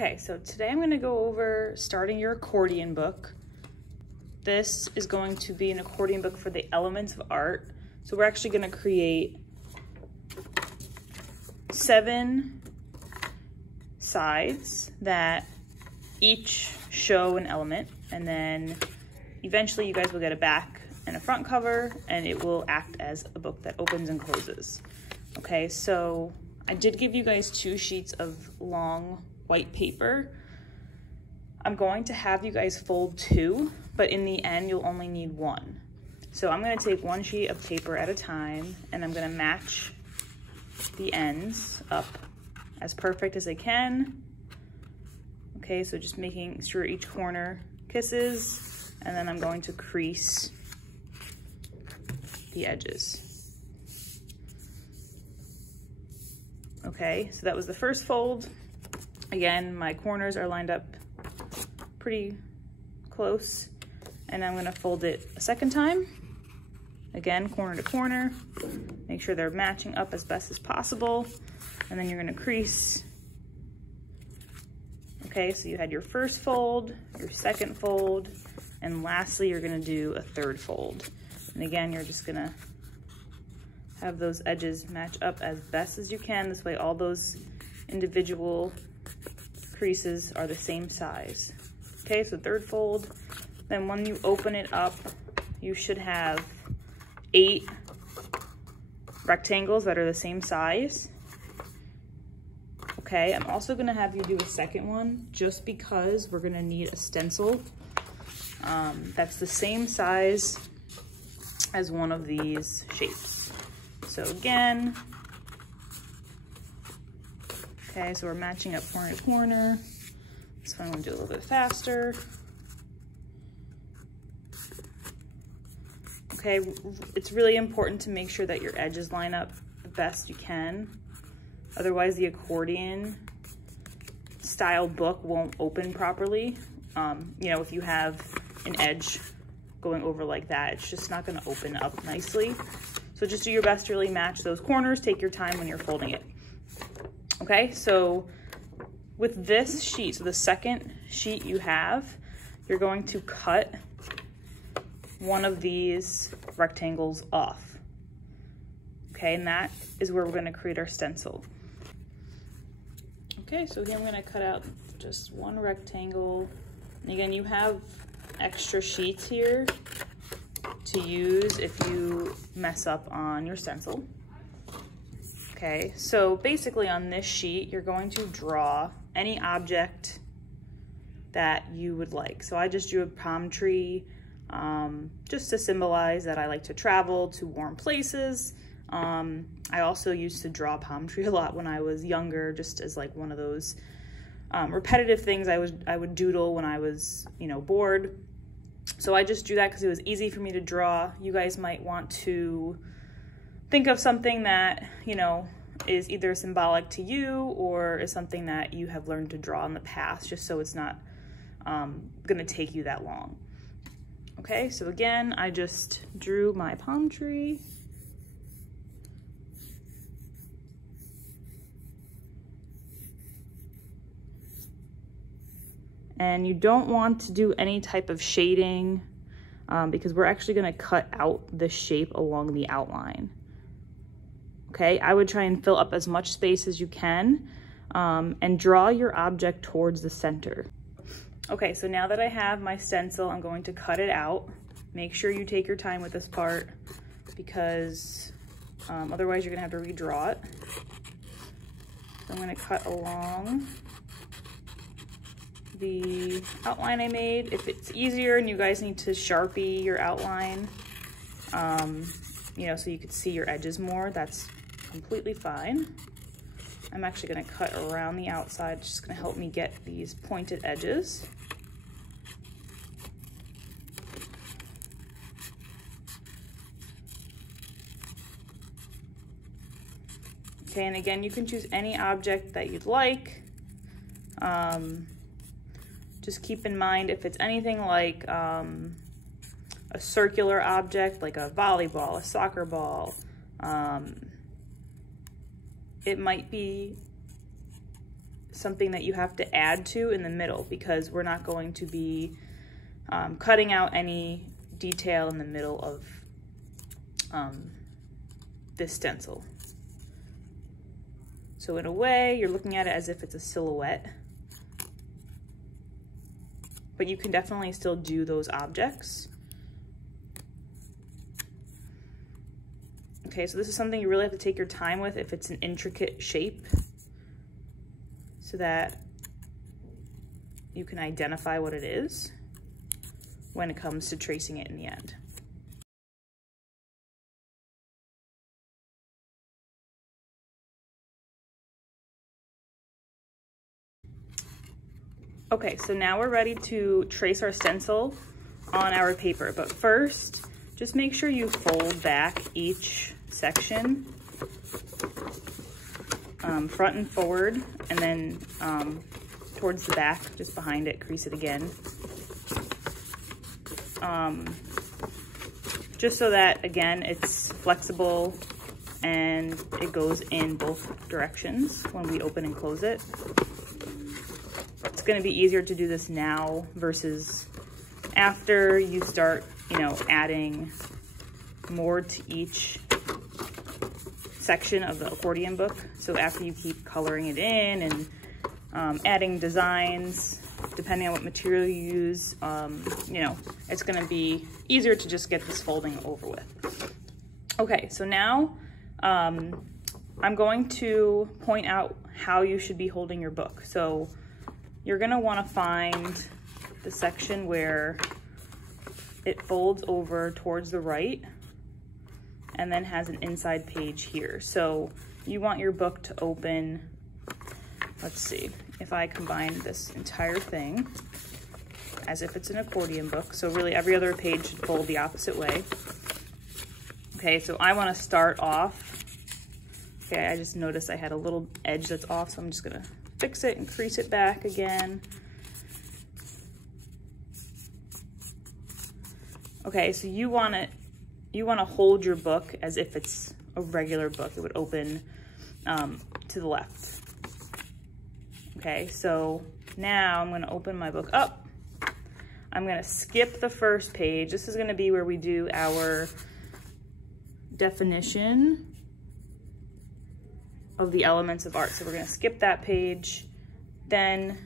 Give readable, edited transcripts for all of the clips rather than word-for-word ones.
Okay, so today I'm going to go over starting your accordion book. This is going to be an accordion book for the elements of art. So we're actually going to create 7 sides that each show an element, and then eventually you guys will get a back and a front cover, and it will act as a book that opens and closes. Okay, so I did give you guys 2 sheets of long white paper. I'm going to have you guys fold 2, but in the end you'll only need 1. So I'm going to take 1 sheet of paper at a time, and I'm going to match the ends up as perfect as I can. Okay, so just making sure each corner kisses, and then I'm going to crease the edges. Okay, so that was the first fold. Again, my corners are lined up pretty close, and I'm gonna fold it a second time. Again, corner to corner. Make sure they're matching up as best as possible, and then you're gonna crease. Okay, so you had your first fold, your second fold, and lastly, you're gonna do a third fold. And again, you're just gonna have those edges match up as best as you can. This way, all those individual creases are the same size. Okay, so third fold. Then when you open it up, you should have 8 rectangles that are the same size. Okay, I'm also gonna have you do a second one just because we're gonna need a stencil that's the same size as one of these shapes. So again, okay, so we're matching up corner to corner. This one I'm gonna do a little bit faster. Okay, it's really important to make sure that your edges line up the best you can. Otherwise, the accordion style book won't open properly. You know, if you have an edge going over like that, it's just not gonna open up nicely. So just do your best to really match those corners. Take your time when you're folding it. Okay, so with this sheet, so the second sheet you have, you're going to cut one of these rectangles off. Okay, and that is where we're gonna create our stencil. Okay, so here I'm gonna cut out just 1 rectangle. And again, you have extra sheets here to use if you mess up on your stencil. Okay, so basically on this sheet, you're going to draw any object that you would like. So I just drew a palm tree just to symbolize that I like to travel to warm places. I also used to draw a palm tree a lot when I was younger, just as like one of those repetitive things I would doodle when I was, you know, bored. So I just drew that because it was easy for me to draw. You guys might want to think of something that, you know, is either symbolic to you or is something that you have learned to draw in the past, just so it's not gonna take you that long. Okay, so again, I just drew my palm tree. And you don't want to do any type of shading because we're actually gonna cut out the shape along the outline. Okay, I would try and fill up as much space as you can and draw your object towards the center. Okay, so now that I have my stencil, I'm going to cut it out. Make sure you take your time with this part because otherwise you're gonna have to redraw it. So I'm gonna cut along the outline I made. If it's easier and you guys need to Sharpie your outline, you know, so you could see your edges more, that's completely fine. I'm actually gonna cut around the outside. It's just gonna help me get these pointed edges. Okay, and again, you can choose any object that you'd like. Just keep in mind if it's anything like a circular object, like a volleyball, a soccer ball, it might be something that you have to add to in the middle, because we're not going to be cutting out any detail in the middle of this stencil. So in a way, you're looking at it as if it's a silhouette, but you can definitely still do those objects. Okay, so this is something you really have to take your time with if it's an intricate shape, so that you can identify what it is when it comes to tracing it in the end. Okay, so now we're ready to trace our stencil on our paper, but first, just make sure you fold back each section, front and forward, and then towards the back, just behind it, crease it again. Just so that, again, it's flexible and it goes in both directions when we open and close it. It's going to be easier to do this now versus after you start, you know, adding more to each section of the accordion book. So after you keep coloring it in and adding designs, depending on what material you use, you know, it's going to be easier to just get this folding over with. Okay, so now I'm going to point out how you should be holding your book. So you're going to want to find the section where it folds over towards the right and then has an inside page here. So you want your book to open, let's see, if I combine this entire thing as if it's an accordion book. So really every other page should fold the opposite way. Okay, so I want to start off. Okay, I just noticed I had a little edge that's off, so I'm just gonna fix it and crease it back again. Okay, so you want to hold your book as if it's a regular book. It would open to the left. Okay, so now I'm going to open my book up. I'm going to skip the first page. This is going to be where we do our definition of the elements of art. So we're going to skip that page. Then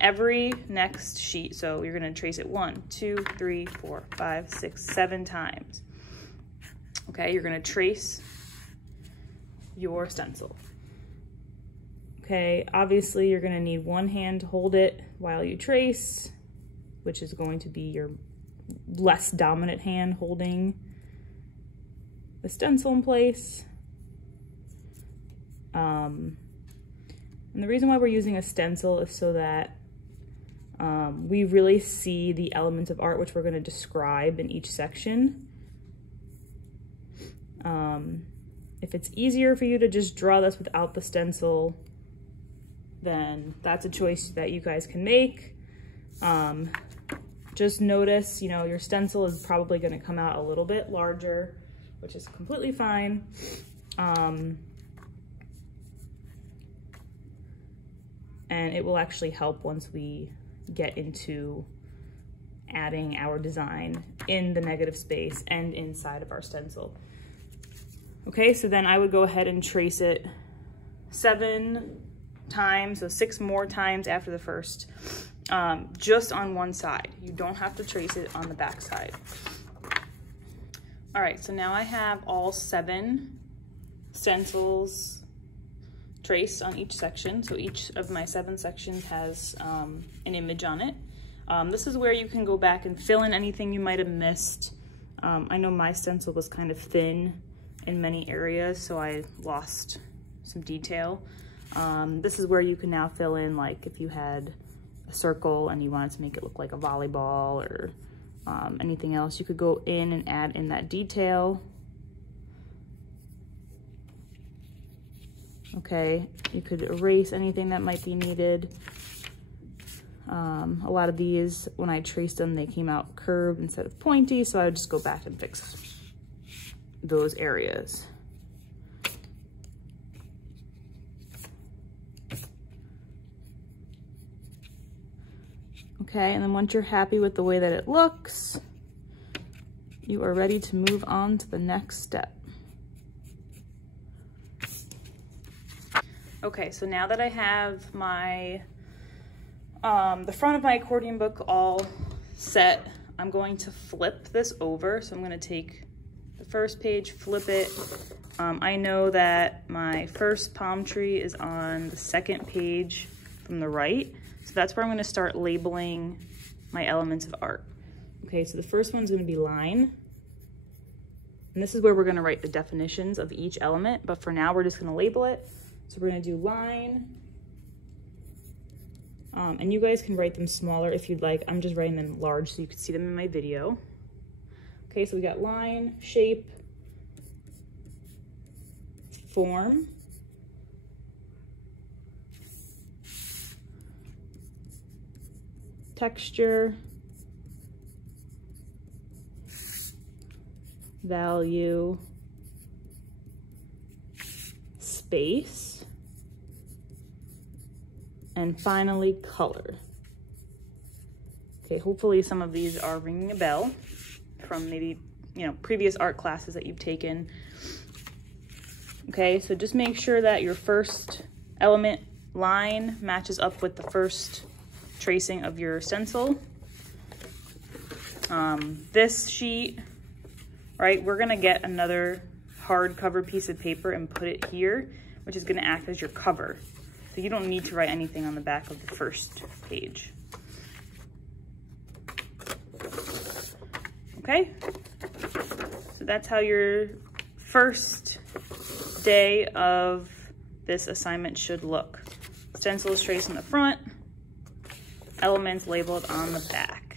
every next sheet, so you're going to trace it 1, 2, 3, 4, 5, 6, 7 times. Okay, you're going to trace your stencil. Okay, obviously you're going to need one hand to hold it while you trace, which is going to be your less dominant hand holding the stencil in place. And the reason why we're using a stencil is so that we really see the elements of art which we're going to describe in each section. If it's easier for you to just draw this without the stencil, then that's a choice that you guys can make. Just notice, you know, your stencil is probably going to come out a little bit larger, which is completely fine. And it will actually help once we get into adding our design in the negative space and inside of our stencil. Okay, so then I would go ahead and trace it 7 times, so 6 more times after the first, just on one side. You don't have to trace it on the back side. All right, so now I have all 7 stencils traced on each section. So each of my 7 sections has an image on it. This is where you can go back and fill in anything you might have missed. I know my stencil was kind of thin in many areas, so I lost some detail. This is where you can now fill in, like if you had a circle and you wanted to make it look like a volleyball or anything else, you could go in and add in that detail. Okay, you could erase anything that might be needed. A lot of these, when I traced them, they came out curved instead of pointy, so I would just go back and fix those areas. Okay, and then once you're happy with the way that it looks, you are ready to move on to the next step. Okay, so now that I have my, the front of my accordion book all set, I'm going to flip this over. So I'm gonna take the first page, flip it. I know that my first palm tree is on the second page from the right. So that's where I'm gonna start labeling my elements of art. Okay, so the first one's gonna be line. And this is where we're gonna write the definitions of each element, but for now we're just gonna label it. So we're gonna do line. And you guys can write them smaller if you'd like. I'm just writing them large so you can see them in my video. Okay, so we got line, shape, form, texture, value, space, and finally color. Okay, hopefully some of these are ringing a bell from maybe, you know, previous art classes that you've taken. Okay, so just make sure that your first element line matches up with the first tracing of your stencil. This sheet, right, we're gonna get another hardcover piece of paper and put it here, which is gonna act as your cover. So you don't need to write anything on the back of the first page. Okay, so that's how your first day of this assignment should look. Stencils traced in the front, elements labeled on the back.